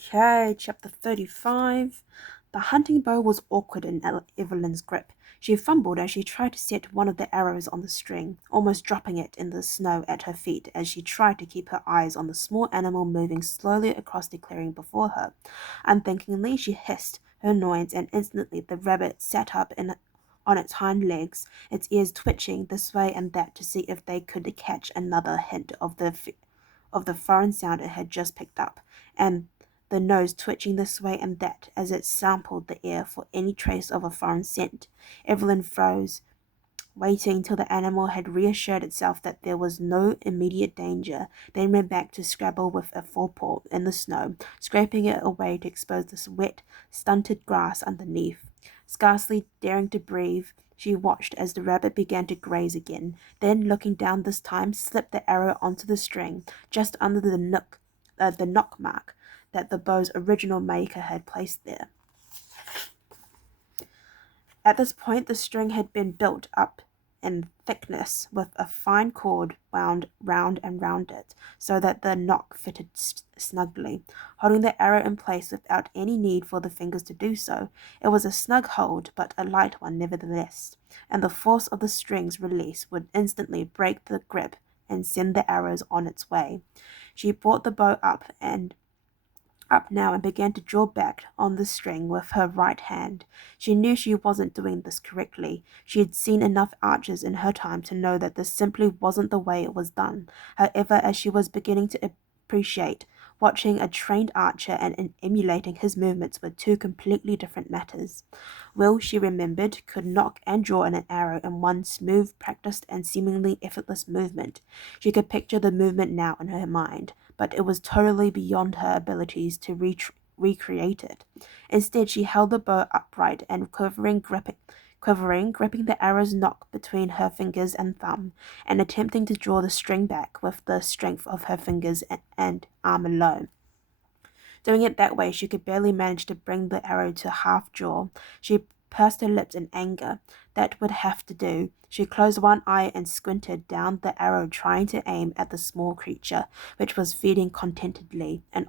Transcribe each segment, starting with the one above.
Okay, chapter 35. The hunting bow was awkward in Evelyn's grip. She fumbled as she tried to set one of the arrows on the string, almost dropping it in the snow at her feet as she tried to keep her eyes on the small animal moving slowly across the clearing before her. Unthinkingly, she hissed her annoyance, and instantly the rabbit sat up on its hind legs, its ears twitching this way and that to see if they could catch another hint of the foreign sound it had just picked up, and the nose twitching this way and that as it sampled the air for any trace of a foreign scent. Evelyn froze, waiting till the animal had reassured itself that there was no immediate danger, then went back to scrabble with a forepaw in the snow, scraping it away to expose the wet, stunted grass underneath. Scarcely daring to breathe, she watched as the rabbit began to graze again, then, looking down this time, slipped the arrow onto the string, just under the knock mark that the bow's original maker had placed there. At this point, the string had been built up in thickness with a fine cord wound round and round it, so that the knock fitted snugly, holding the arrow in place without any need for the fingers to do so. It was a snug hold, but a light one nevertheless, and the force of the string's release would instantly break the grip and send the arrows on its way. She brought the bow up now and began to draw back on the string with her right hand. She knew she wasn't doing this correctly. She had seen enough archers in her time to know that this simply wasn't the way it was done. However, as she was beginning to appreciate, watching a trained archer and emulating his movements were two completely different matters. Will, she remembered, could nock and draw in an arrow in one smooth, practiced, and seemingly effortless movement. She could picture the movement now in her mind, but it was totally beyond her abilities to recreate it. Instead, she held the bow upright and gripping the arrow's nock between her fingers and thumb, and attempting to draw the string back with the strength of her fingers and arm alone. Doing it that way, she could barely manage to bring the arrow to half draw. She pursed her lips in anger. That would have to do. She closed one eye and squinted down the arrow, trying to aim at the small creature, which was feeding contentedly and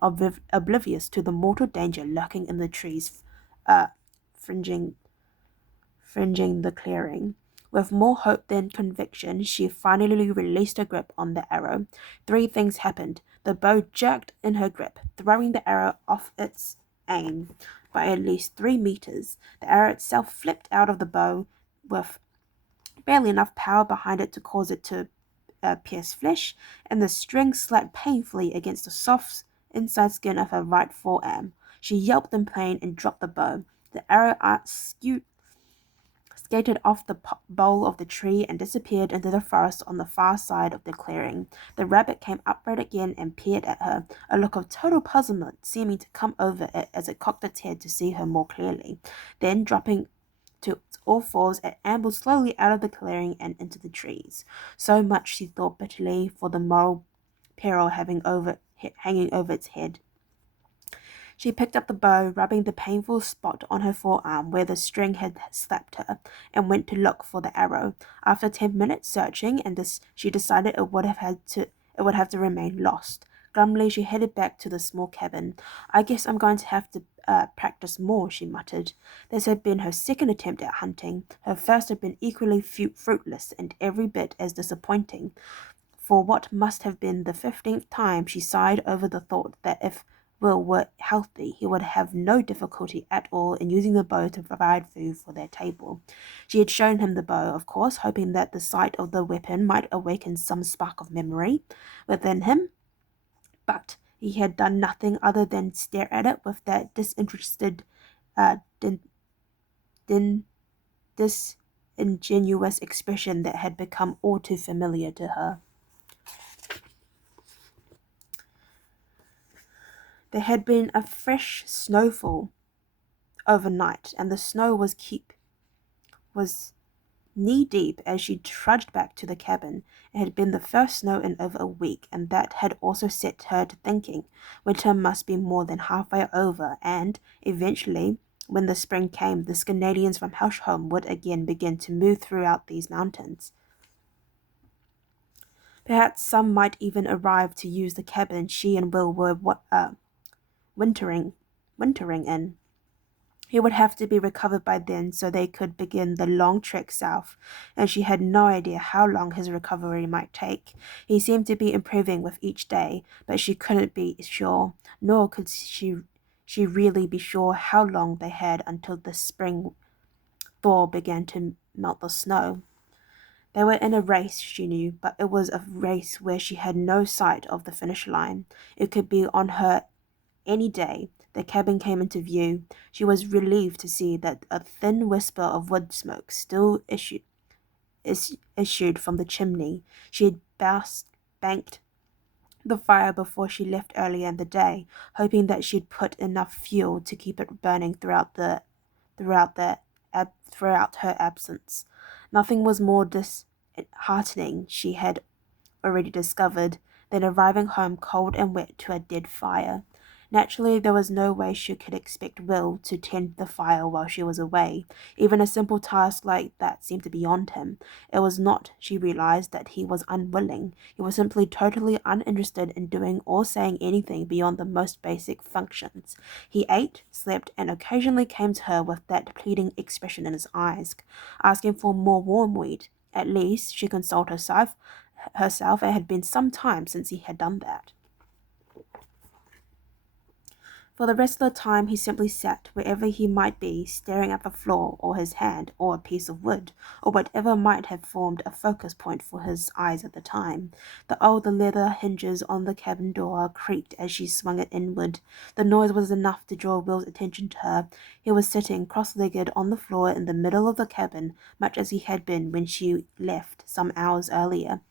oblivious to the mortal danger lurking in the trees fringing the clearing. With more hope than conviction, she finally released her grip on the arrow. Three things happened. The bow jerked in her grip, throwing the arrow off its aim by at least 3 meters. The arrow itself flipped out of the bow with barely enough power behind it to cause it to pierce flesh, and the string slapped painfully against the soft inside skin of her right forearm. She yelped in pain and dropped the bow. The arrow skated off the bole of the tree and disappeared into the forest on the far side of the clearing. The rabbit came upright again and peered at her, a look of total puzzlement seeming to come over it as it cocked its head to see her more clearly. Then, dropping to all fours, it ambled slowly out of the clearing and into the trees. So much, she thought bitterly, for the moral peril hanging over its head. She picked up the bow, rubbing the painful spot on her forearm where the string had slapped her, and went to look for the arrow. After 10 minutes searching, she decided it would have to remain lost. Glumly, she headed back to the small cabin. I guess I'm going to have to practice more, she muttered. This had been her second attempt at hunting. Her first had been equally fruitless and every bit as disappointing. For what must have been the 15th time, she sighed over the thought that if Will were healthy, he would have no difficulty at all in using the bow to provide food for their table. She had shown him the bow, of course, hoping that the sight of the weapon might awaken some spark of memory within him, but he had done nothing other than stare at it with that disinterested, disingenuous expression that had become all too familiar to her. There had been a fresh snowfall overnight, and the snow was knee-deep as she trudged back to the cabin. It had been the first snow in over a week, and that had also set her to thinking. Winter must be more than halfway over, and, eventually, when the spring came, the Canadians from Hushholm would again begin to move throughout these mountains. Perhaps some might even arrive to use the cabin she and Will wintering in. He would have to be recovered by then so they could begin the long trek south, and she had no idea how long his recovery might take. He seemed to be improving with each day, but she couldn't be sure, nor could she really be sure how long they had until the spring thaw began to melt the snow. They were in a race, she knew, but it was a race where she had no sight of the finish line. It could be on her any day. The cabin came into view. She was relieved to see that a thin whisper of wood smoke still issued from the chimney. She had banked the fire before she left earlier in the day, hoping that she'd put enough fuel to keep it burning throughout her absence. Nothing was more disheartening, she had already discovered, than arriving home cold and wet to a dead fire. Naturally, there was no way she could expect Will to tend the fire while she was away. Even a simple task like that seemed to be beyond him. It was not, she realized, that he was unwilling. He was simply totally uninterested in doing or saying anything beyond the most basic functions. He ate, slept, and occasionally came to her with that pleading expression in his eyes, asking for more wormweed. At least, she consoled herself, it had been some time since he had done that. For the rest of the time he simply sat wherever he might be, staring at the floor or his hand or a piece of wood, or whatever might have formed a focus point for his eyes at the time. The leather hinges on the cabin door creaked as she swung it inward. The noise was enough to draw Will's attention to her. He was sitting cross-legged on the floor in the middle of the cabin, much as he had been when she left some hours earlier.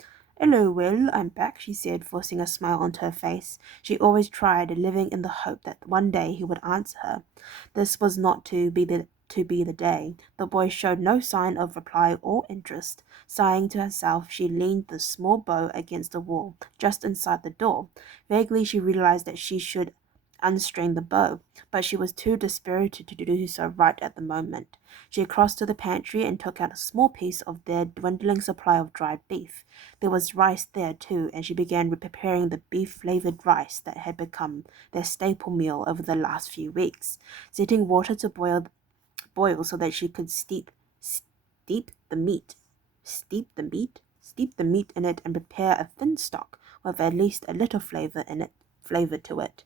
"Hello, Will, I'm back," she said, forcing a smile onto her face. She always tried, living in the hope that one day he would answer her. This was not to be the day. The boy showed no sign of reply or interest. Sighing to herself, she leaned the small bow against the wall, just inside the door. Vaguely she realized that she should unstring the bow, but she was too dispirited to do so right at the moment. She crossed to the pantry and took out a small piece of their dwindling supply of dried beef. There was rice there too, and she began preparing the beef-flavored rice that had become their staple meal over the last few weeks, setting water to boil so that she could steep the meat in it and prepare a thin stock with at least a little flavor to it.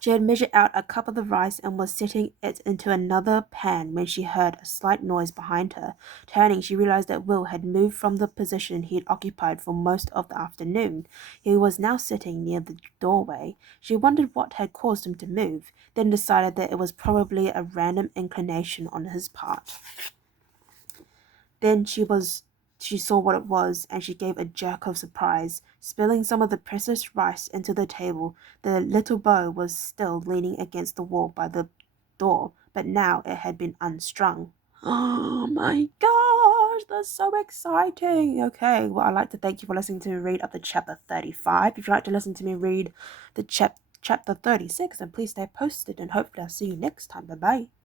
She had measured out a cup of the rice and was setting it into another pan when she heard a slight noise behind her. Turning, she realized that Will had moved from the position he had occupied for most of the afternoon. He was now sitting near the doorway. She wondered what had caused him to move, then decided that it was probably a random inclination on his part. Then she saw what it was, and she gave a jerk of surprise. Spilling some of the precious rice into the table, the little bow was still leaning against the wall by the door, but now it had been unstrung. Oh my gosh, that's so exciting. Okay, well, I'd like to thank you for listening to me read up to chapter 35. If you'd like to listen to me read the chapter 36, then please stay posted, and hopefully I'll see you next time. Bye-bye.